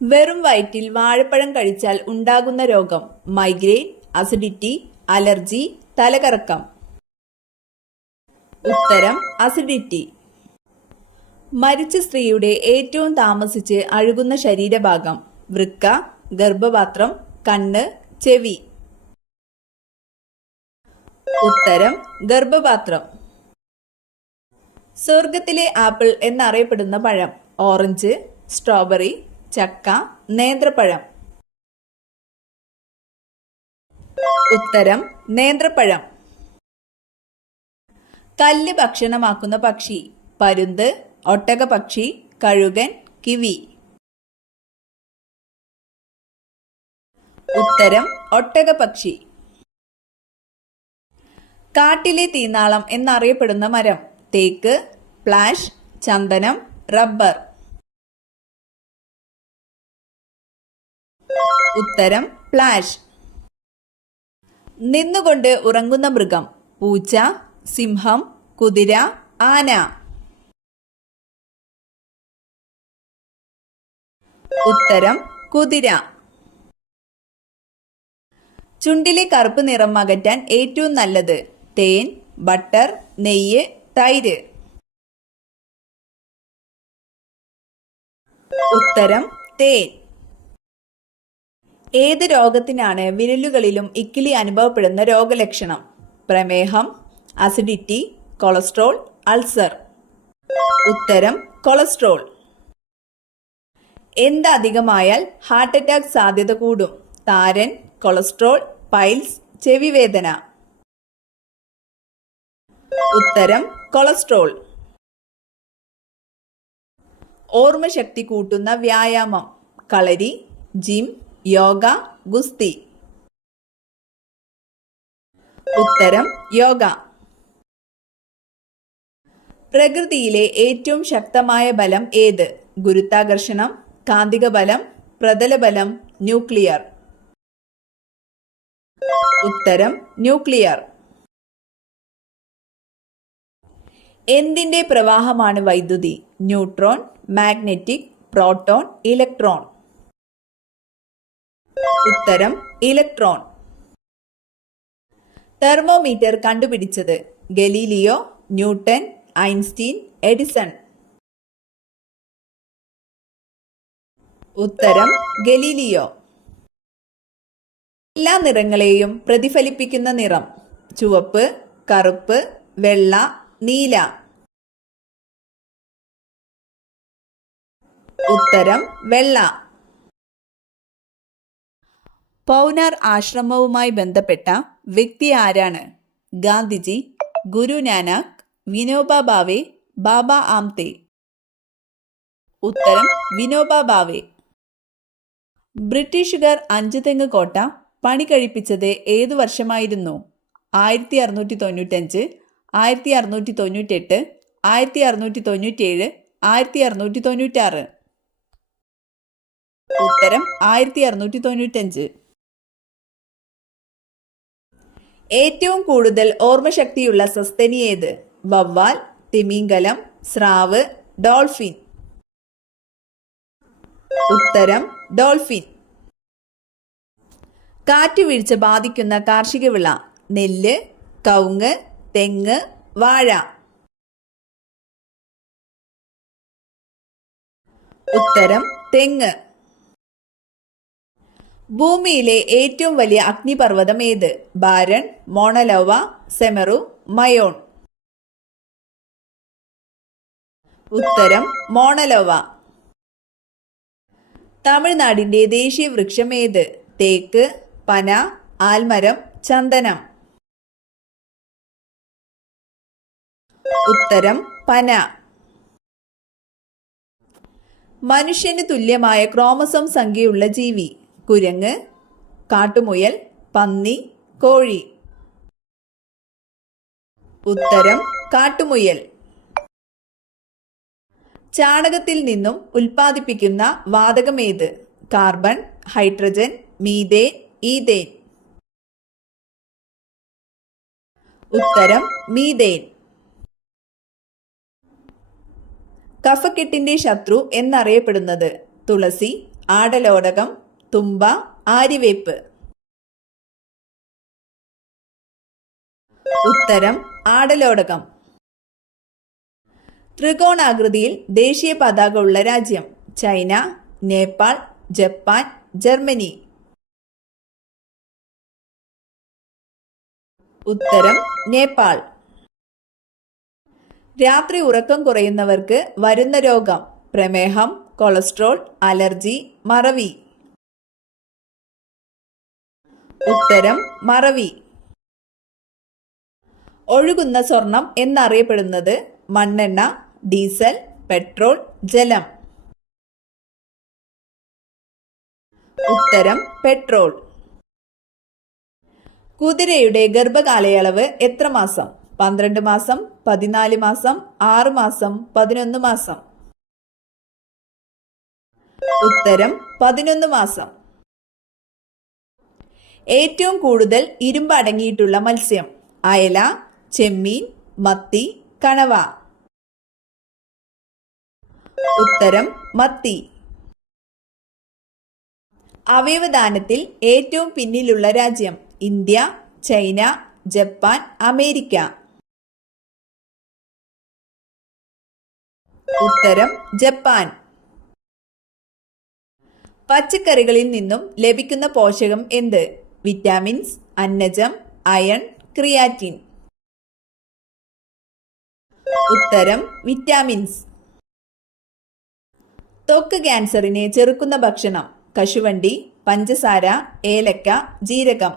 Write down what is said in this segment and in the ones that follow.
വെറും വയറ്റിൽ വാഴപ്പഴം കഴിച്ചാൽ ഉണ്ടാകുന്ന രോഗം: മൈഗ്രെയിൻ, അസിഡിറ്റി, അലർജി, തലകറക്കം. ഉത്തരം അസിഡിറ്റി. മരിച്ച സ്ത്രീയുടെ ഏറ്റവും താമസിച്ച് അഴുകുന്ന ശരീരഭാഗം: വൃക്ക, ഗർഭപാത്രം, കണ്ണ്, ചെവി. ഉത്തരം ഗർഭപാത്രം. സ്വർഗത്തിലെ ആപ്പിൾ എന്നറിയപ്പെടുന്ന പഴം: ഓറഞ്ച്, സ്ട്രോബെറി, ചക്ക, നേന്ത്രപ്പഴം. ഉത്തരം നേന്ത്രപ്പഴം. കല്ല് ഭക്ഷണമാക്കുന്ന പക്ഷി: പരുന്ത്, ഒട്ടകപക്ഷി, കഴുകൻ, കിവി. ഉത്തരം ഒട്ടകപക്ഷി. കാട്ടിലെ തീനാളം എന്നറിയപ്പെടുന്ന മരം: തേക്ക്, പ്ലാഷ്, ചന്ദനം, റബ്ബർ. ഉത്തരം പ്ലാഷ്. നിന്നുകൊണ്ട് ഉറങ്ങുന്ന മൃഗം: പൂച്ച, സിംഹം, കുതിര, ആന. ഉത്തരം കുതിര. ചുണ്ടിലെ കറുപ്പ് നിറം അകറ്റാൻ ഏറ്റവും നല്ലത്: തേൻ, ബട്ടർ, നെയ്യ്, തൈര്. ഉത്തരം തേൻ. ഏത് രോഗത്തിനാണ് വിരലുകളിലും ഇക്കിളി അനുഭവപ്പെടുന്ന രോഗലക്ഷണം? പ്രമേഹം, അസിഡിറ്റി, കൊളസ്ട്രോൾ, അൾസർ. ഉത്തരം കൊളസ്ട്രോൾ. എന്ത് അധികമായാൽ ഹാർട്ട് അറ്റാക്ക് സാധ്യത കൂടും? താരൻ, കൊളസ്ട്രോൾ, പൈൽസ്, ചെവിവേദന. ഉത്തരം കൊളസ്ട്രോൾ. ഓർമ്മശക്തി കൂട്ടുന്ന വ്യായാമം: കളരി, ജിം, യോഗ, ഗുസ്തി. ഉത്തരം യോഗ. പ്രകൃതിയിലെ ഏറ്റവും ശക്തമായ ബലം ഏത്? ഗുരുത്വാകർഷണം, കാന്തിക ബലം, പ്രതലബലം, ന്യൂക്ലിയർ. ഉത്തരം ന്യൂക്ലിയർ. എന്തിന്റെ പ്രവാഹമാണ് വൈദ്യുതി? Neutron, magnetic, proton, electron. ഉത്തരം ഇലക്ട്രോൺ. തെർമോമീറ്റർ കണ്ടുപിടിച്ചത്: ഗലീലിയോ, ന്യൂട്ടൺ, ഐൻസ്റ്റീൻ, എഡിസൺ. ഉത്തരം ഗലീലിയോ. എല്ലാ നിറങ്ങളെയും പ്രതിഫലിപ്പിക്കുന്ന നിറം: ചുവപ്പ്, കറുപ്പ്, വെള്ള, നീല. ഉത്തരം വെള്ള. പൗനാർ ആശ്രമവുമായി ബന്ധപ്പെട്ട വ്യക്തി ആരാണ്? ഗാന്ധിജി, ഗുരു നാനാക്ക്, വിനോബ ഭാവെ, ബാബ ആംതെ. ഉത്തരം വിനോബ ഭാവെ. ബ്രിട്ടീഷുകാർ അഞ്ചുതെങ്ങ് കോട്ട പണി കഴിപ്പിച്ചത് ഏതു വർഷമായിരുന്നു? 1695, 1698, 1697, 1696. ഉത്തരം 1695. ഏറ്റവും കൂടുതൽ ഓർമ്മശക്തിയുള്ള സസ്തനി ഏത്? വവ്വാൽ, തിമിംഗലം, സ്രാവ്, ഡോൾഫിൻ. ഉത്തരം ഡോൾഫിൻ. കാറ്റുവീഴ്ച ബാധിക്കുന്ന കാർഷിക വിള: നെല്ല്, കവുങ്ങ്, തെങ്ങ്, വാഴ. ഉത്തരം തെങ്ങ്. ഭൂമിയിലെ ഏറ്റവും വലിയ അഗ്നിപർവ്വതം ഏത്? ബാരൺ, മോണലോവ, സെമറു, മയോൺ. ഉത്തരം മോണലോവ. തമിഴ്നാടിന്റെ ദേശീയ വൃക്ഷം ഏത്? തേക്ക്, പന, ആൽമരം, ചന്ദനം. ഉത്തരം പന. മനുഷ്യന് തുല്യമായ ക്രോമസോം സംഖ്യയുള്ള ജീവി: കുരങ്ങ്, കാട്ടുമുയൽ, പന്നി, കോഴി. ഉത്തരം കാട്ടുമുയൽ. ചാണകത്തിൽ നിന്നും ഉൽപ്പാദിപ്പിക്കുന്ന വാതകം ഏത്? Carbon, hydrogen, methane, ethane. ഉത്തരം മീഥേൻ. കഫക്കെട്ടിന്റെ ശത്രു എന്നറിയപ്പെടുന്നത്: തുളസി, ആടലോടകം, തുമ്പ, ആര്യവേപ്പ്. ഉത്തരം ആടലോടകം. ത്രികോണാകൃതിയിൽ ദേശീയ പതാക ഉള്ള രാജ്യം? China, Nepal, Japan, Germany. ഉത്തരം നേപ്പാൾ. രാത്രി ഉറക്കം കുറയുന്നവർക്ക് വരുന്ന രോഗം? പ്രമേഹം, കൊളസ്ട്രോൾ, അലർജി, മറവി. ഉത്തരം മറവി. ഒഴുകുന്ന സ്വർണം എന്നറിയപ്പെടുന്നത്? മണ്ണെണ്ണ, ഡീസൽ, പെട്രോൾ, ജലം. ഉത്തരം പെട്രോൾ. കുതിരയുടെ ഗർഭകാലയളവ് എത്ര മാസം? 12 മാസം, 14 മാസം, 6 മാസം, 11 മാസം. ഉത്തരം 11 മാസം. ഏറ്റവും കൂടുതൽ ഇരുമ്പ് അടങ്ങിയിട്ടുള്ള മത്സ്യം? അയല, ചെമ്മീൻ, മത്തി, കണവ. ഉത്തരം മത്തി. അവയവദാനത്തിൽ ഏറ്റവും പിന്നിലുള്ള രാജ്യം? India, China, Japan, America. ഉത്തരം ജപ്പാൻ. പച്ചക്കറികളിൽ നിന്നും ലഭിക്കുന്ന പോഷകം എന്ത്? വിറ്റാമിൻസ്, അന്നജം, അയൺ, ക്രിയാറ്റിൻ. ഉത്തരം വിറ്റാമിൻസ്. ത്വക്ക് ക്യാൻസറിനെ ചെറുക്കുന്ന ഭക്ഷണം? കശുവണ്ടി, പഞ്ചസാര, ഏലക്ക, ജീരകം.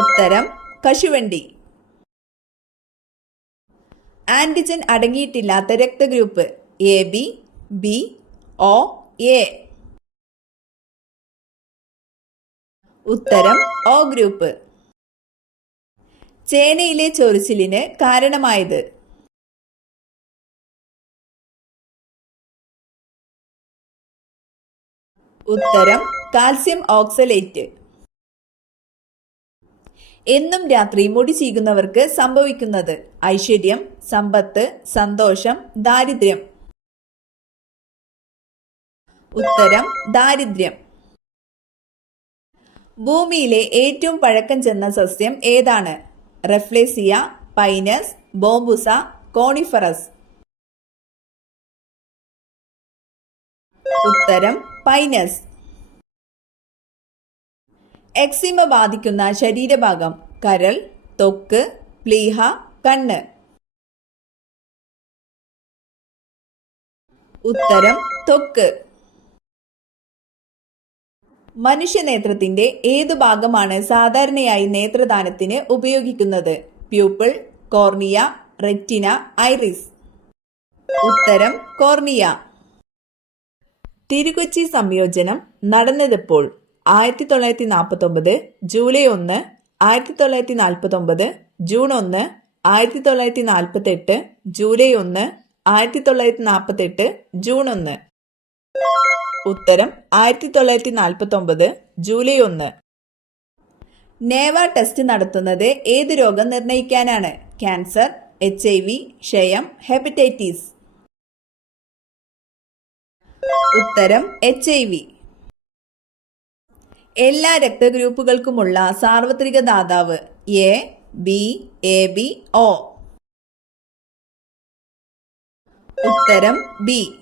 ഉത്തരം കശുവണ്ടി. ആന്റിജൻ അടങ്ങിയിട്ടില്ലാത്ത രക്തഗ്രൂപ്പ്? A B, B, O, A. ഉത്തരം ഒ ഗ്രൂപ്പ്. ചേനയിലെ ചൊറിച്ചിലിന് കാരണമായത്? ഉത്തരം കാൽസ്യം ഓക്സലേറ്റ്. എന്നും രാത്രി മുടി ചീകുന്നവർക്ക് സംഭവിക്കുന്നത്? ഐശ്വര്യം, സമ്പത്ത്, സന്തോഷം, ദാരിദ്ര്യം. ഉത്തരം ദാരിദ്ര്യം. ഭൂമിയിലെ ഏറ്റവും പഴക്കം ചെന്ന സസ്യം ഏതാണ്? റെഫ്ലേസിയ, പൈനസ്, ബോംബുസ, കോണിഫറസ്. ഉത്തരം പൈനസ്. എക്സിമ ബാധിക്കുന്ന ശരീരഭാഗം? കരൾ, ത്വക്ക്, പ്ലീഹ, കണ്ണ്. ഉത്തരം ത്വക്ക്. മനുഷ്യനേത്രത്തിന്റെ ഏതു ഭാഗമാണ് സാധാരണയായി നേത്രദാനത്തിന് ഉപയോഗിക്കുന്നത്? Pupil, cornea, retina, iris. ഉത്തരം കോർണിയ. തിരുകൊച്ചി സംയോജനം നടന്നതെപ്പോൾ? 1949 ജൂലൈ 1, 1949 ജൂൺ 1, 1948 ജൂലൈ 1, 1948 ജൂൺ 1. ഉത്തരം 1949 ജൂലൈ 1. നേവ ടെസ്റ്റ് നടത്തുന്നത് ഏത് രോഗം നിർണയിക്കാനാണ്? ക്യാൻസർ, HIV, ക്ഷയം, ഹെപ്പറ്റൈറ്റിസ്. ഉത്തരം HIV. എല്ലാ രക്തഗ്രൂപ്പുകൾക്കുമുള്ള സാർവത്രിക ദാതാവ്? A, B, AB, O. ഉത്തരം ബി.